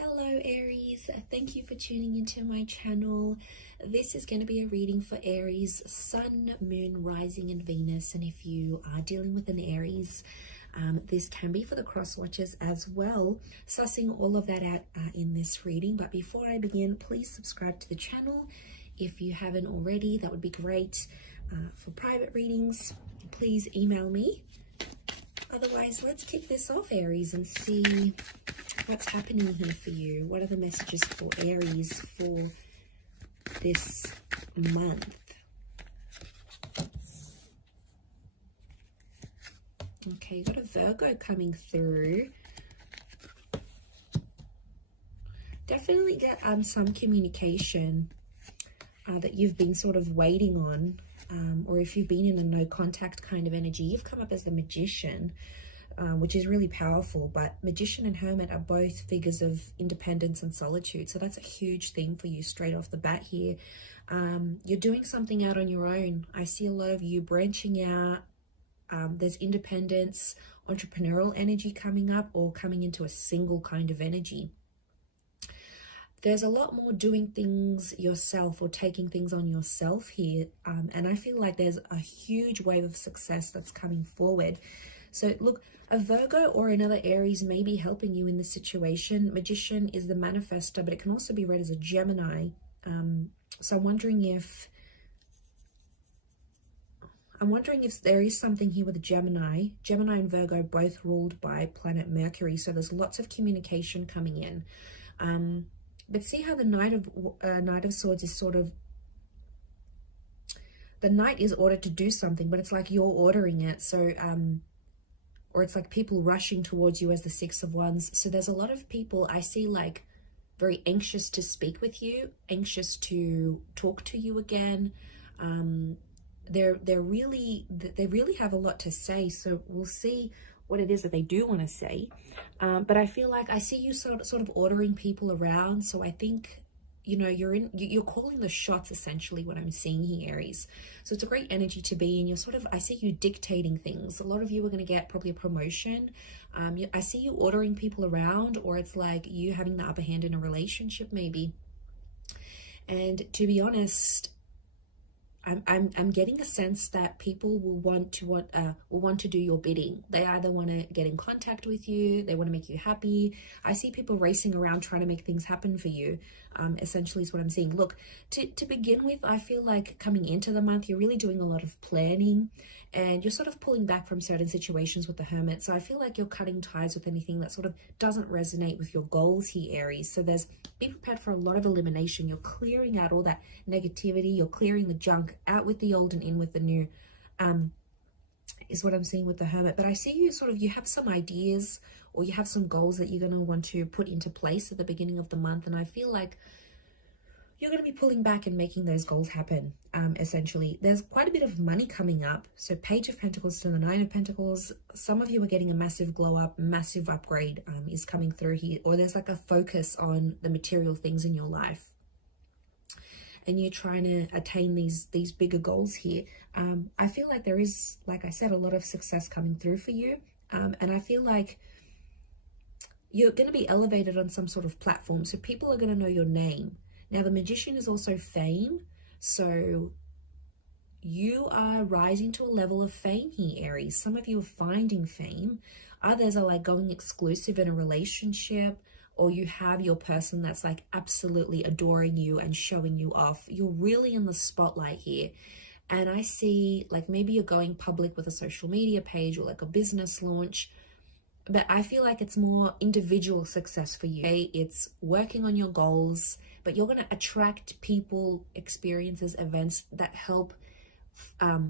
Hello Aries, thank you for tuning into my channel. This is going to be a reading for Aries, Sun, Moon, Rising and Venus. And if you are dealing with an Aries, this can be for the cross watchers as well. Sussing all of that out in this reading. But before I begin, please subscribe to the channel. If you haven't already, that would be great. For private readings, please email me. Otherwise, let's kick this off, Aries, and see what's happening here for you. What are the messages for Aries for this month? Okay, you got a Virgo coming through. Definitely get some communication that you've been sort of waiting on. Or if you've been in a no contact kind of energy, you've come up as the Magician, which is really powerful. But Magician and Hermit are both figures of independence and solitude. So that's a huge theme for you straight off the bat here. You're doing something out on your own. I see a lot of you branching out. There's independence, entrepreneurial energy coming up, or coming into a single kind of energy. There's a lot more doing things yourself or taking things on yourself here. And I feel like there's a huge wave of success that's coming forward. So look, a Virgo or another Aries may be helping you in this situation. Magician is the manifestor, but it can also be read as a Gemini. So I'm wondering if there is something here with a Gemini. Gemini and Virgo both ruled by planet Mercury. So there's lots of communication coming in. But see how the Knight of Swords is sort of, the Knight is ordered to do something, but it's like you're ordering it. So, or it's like people rushing towards you as the Six of Wands. So there's a lot of people I see like very anxious to speak with you, anxious to talk to you again. They really have a lot to say. So we'll see what it is that they do want to say. But I feel like I see you sort of ordering people around. So I think, you know, you're calling the shots, essentially, what I'm seeing here, Aries. So it's a great energy to be in. You're sort of, I see you dictating things. A lot of you are going to get probably a promotion. I see you ordering people around, or it's like you having the upper hand in a relationship maybe. And to be honest, I'm getting a sense that people will want to do your bidding. They either want to get in contact with you, they want to make you happy. I see people racing around trying to make things happen for you. Essentially is what I'm seeing. Look, to begin with, I feel like coming into the month, you're really doing a lot of planning, and you're sort of pulling back from certain situations with the Hermit. So I feel like you're cutting ties with anything that sort of doesn't resonate with your goals here, Aries. So be prepared for a lot of elimination. You're clearing out all that negativity. You're clearing the junk, out with the old and in with the new, is what I'm seeing with the Hermit. But I see you you have some ideas, or you have some goals that you're going to want to put into place at the beginning of the month. And I feel like you're going to be pulling back and making those goals happen. Essentially, there's quite a bit of money coming up. So Page of Pentacles to the Nine of Pentacles. Some of you are getting a massive glow up, massive upgrade is coming through here. Or there's like a focus on the material things in your life, and you're trying to attain these bigger goals here. I feel like there is, like I said, a lot of success coming through for you. And I feel like you're going to be elevated on some sort of platform. So people are going to know your name. Now, the Magician is also fame. So you are rising to a level of fame here, Aries. Some of you are finding fame. Others are like going exclusive in a relationship, or you have your person that's like absolutely adoring you and showing you off. You're really in the spotlight here. And I see like maybe you're going public with a social media page or like a business launch. But I feel like it's more individual success for you. Okay? It's working on your goals, but you're going to attract people, experiences, events that help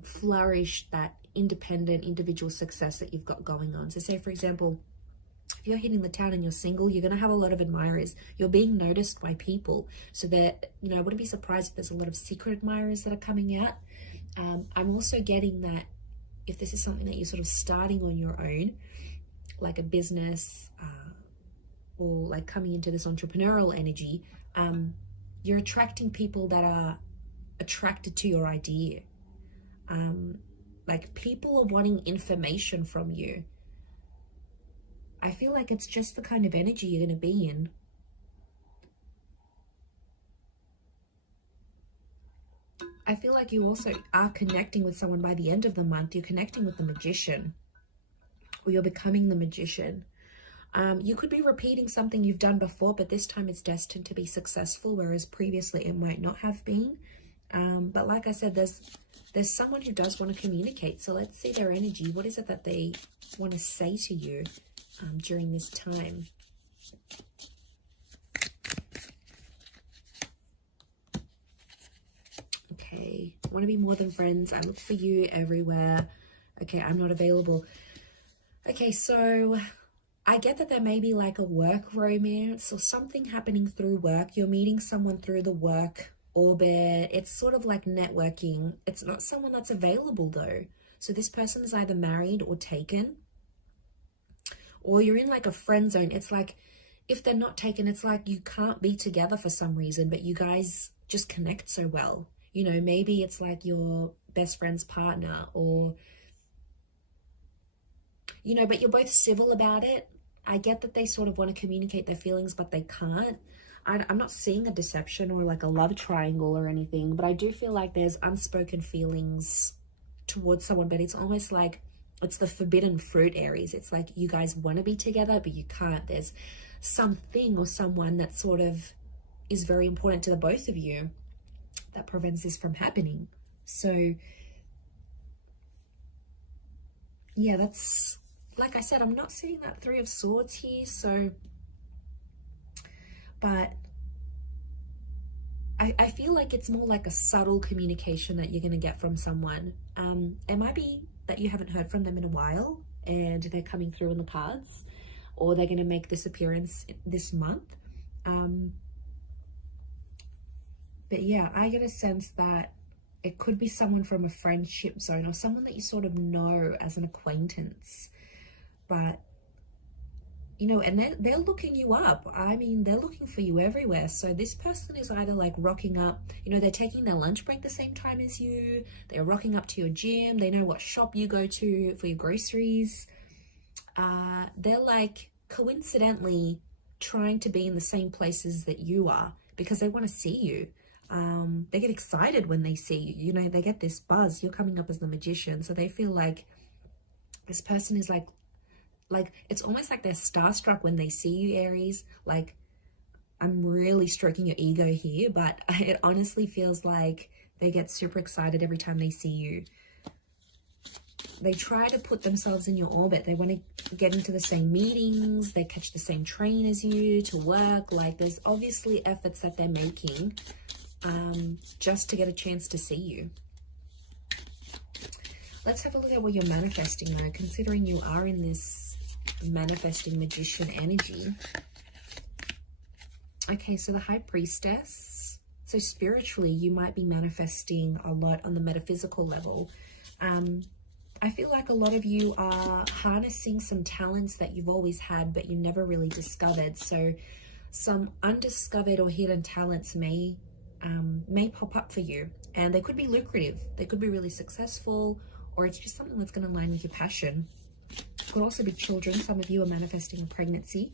flourish that independent individual success that you've got going on. So say, for example, if you're hitting the town and you're single, you're going to have a lot of admirers. You're being noticed by people. So that, you know, I wouldn't be surprised if there's a lot of secret admirers that are coming out. I'm also getting that if this is something that you're sort of starting on your own, like a business, or like coming into this entrepreneurial energy, you're attracting people that are attracted to your idea. Like people are wanting information from you. I feel like it's just the kind of energy you're going to be in. I feel like you also are connecting with someone by the end of the month. You're connecting with the magician, or you're becoming the magician. You could be repeating something you've done before, but this time it's destined to be successful, whereas previously it might not have been. But like I said, there's someone who does want to communicate. So let's see their energy. What is it that they want to say to you during this time? Okay, want to be more than friends. I look for you everywhere. Okay, I'm not available. Okay, so I get that there may be like a work romance or something happening through work. You're meeting someone through the work orbit. It's sort of like networking. It's not someone that's available though. So this person is either married or taken, or you're in like a friend zone. It's like if they're not taken, it's like you can't be together for some reason, but you guys just connect so well. You know, maybe it's like your best friend's partner, or, you know, but you're both civil about it. I get that they sort of want to communicate their feelings, but they can't. I'm not seeing a deception or like a love triangle or anything, but I do feel like there's unspoken feelings towards someone, but it's almost like it's the forbidden fruit, Aries. It's like you guys want to be together, but you can't. There's something or someone that sort of is very important to the both of you that prevents this from happening. So yeah, that's, like I said, I'm not seeing that Three of Swords here. So, but I feel like it's more like a subtle communication that you're going to get from someone. It might be that you haven't heard from them in a while and they're coming through in the cards, or they're going to make this appearance this month. But yeah, I get a sense that it could be someone from a friendship zone or someone that you sort of know as an acquaintance. But, you know, and they're looking you up. I mean, they're looking for you everywhere. So this person is either like rocking up, you know, they're taking their lunch break the same time as you. They're rocking up to your gym. They know what shop you go to for your groceries. They're like coincidentally trying to be in the same places that you are because they want to see you. They get excited when they see you. You know, they get this buzz. You're coming up as the magician. So they feel like this person is like it's almost like they're starstruck when they see you, Aries. Like, I'm really stroking your ego here, but it honestly feels like they get super excited every time they see you. They try to put themselves in your orbit. They want to get into the same meetings. They catch the same train as you to work. Like, there's obviously efforts that they're making just to get a chance to see you. Let's have a look at what you're manifesting though, considering you are in this manifesting magician energy. Okay, so the High Priestess. So spiritually, you might be manifesting a lot on the metaphysical level. I feel like a lot of you are harnessing some talents that you've always had, but you never really discovered. So some undiscovered or hidden talents may pop up for you, and they could be lucrative. They could be really successful, or it's just something that's going to align with your passion. It could also be children. Some of you are manifesting a pregnancy,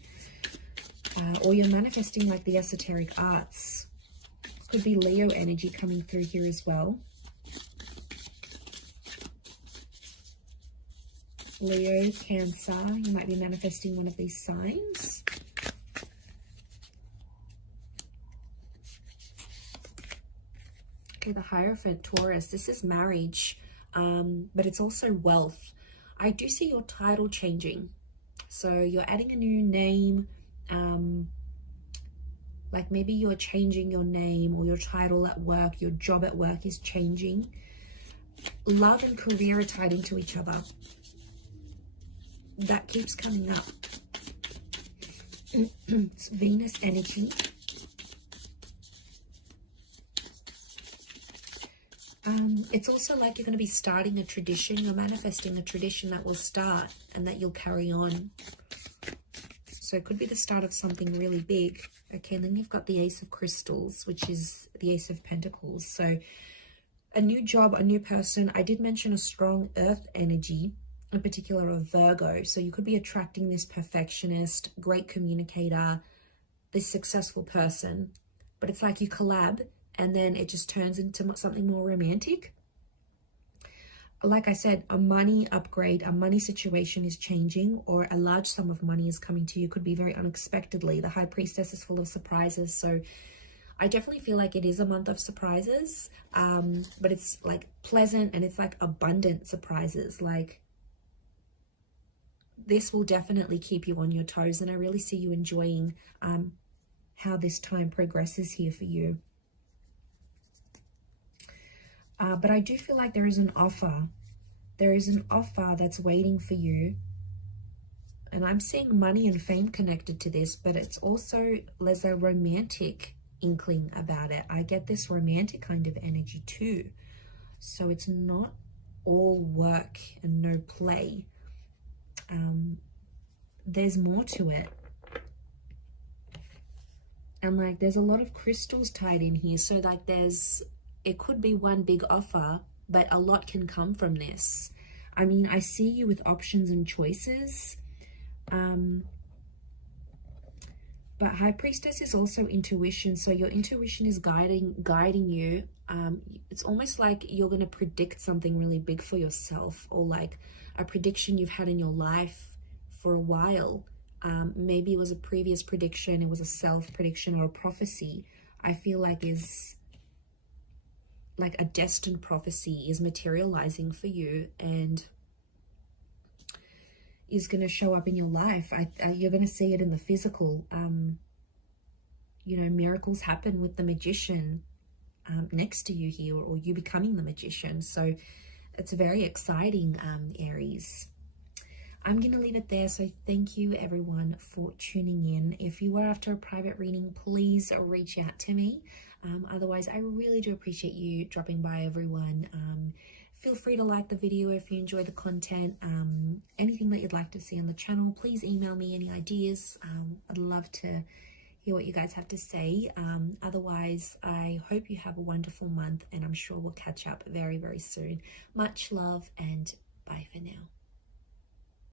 or you're manifesting like the esoteric arts. Could be Leo energy coming through here as well. Leo, Cancer, you might be manifesting one of these signs. Okay, the Hierophant, Taurus, this is marriage, but it's also wealth. I do see your title changing. So you're adding a new name, like maybe you're changing your name or your title at work, your job at work is changing. Love and career are tied into each other. That keeps coming up. It's Venus energy. It's also like you're going to be starting a tradition. You're manifesting a tradition that will start and that you'll carry on. So it could be the start of something really big. Okay, and then you've got the Ace of Crystals, which is the Ace of Pentacles. So a new job, a new person. I did mention a strong earth energy, in particular of Virgo. So you could be attracting this perfectionist, great communicator, this successful person. But it's like you collab and then it just turns into something more romantic. Like I said, a money upgrade, a money situation is changing, or a large sum of money is coming to you. Could be very unexpectedly. The High Priestess is full of surprises, so I definitely feel like it is a month of surprises, but it's like pleasant and it's like abundant surprises. Like, this will definitely keep you on your toes, and I really see you enjoying how this time progresses here for you. But I do feel like there is an offer. There is an offer that's waiting for you. And I'm seeing money and fame connected to this, but it's also, there's a romantic inkling about it. I get this romantic kind of energy too. So it's not all work and no play. There's more to it. And like, there's a lot of crystals tied in here. So like, it could be one big offer, but a lot can come from this. I mean, I see you with options and choices. But High Priestess is also intuition. So your intuition is guiding you. It's almost like you're going to predict something really big for yourself, or like a prediction you've had in your life for a while. Maybe it was a previous prediction, it was a self-prediction or a prophecy. I feel like is like a destined prophecy is materializing for you and is going to show up in your life. You're going to see it in the physical. You know, miracles happen with the magician next to you here, or you becoming the magician. So it's very exciting, Aries. I'm going to leave it there. So thank you everyone for tuning in. If you are after a private reading, please reach out to me. Otherwise, I really do appreciate you dropping by, everyone. Feel free to like the video if you enjoy the content. Anything that you'd like to see on the channel, please email me any ideas. I'd love to hear what you guys have to say. Otherwise, I hope you have a wonderful month, and I'm sure we'll catch up very, very soon. Much love, and bye for now.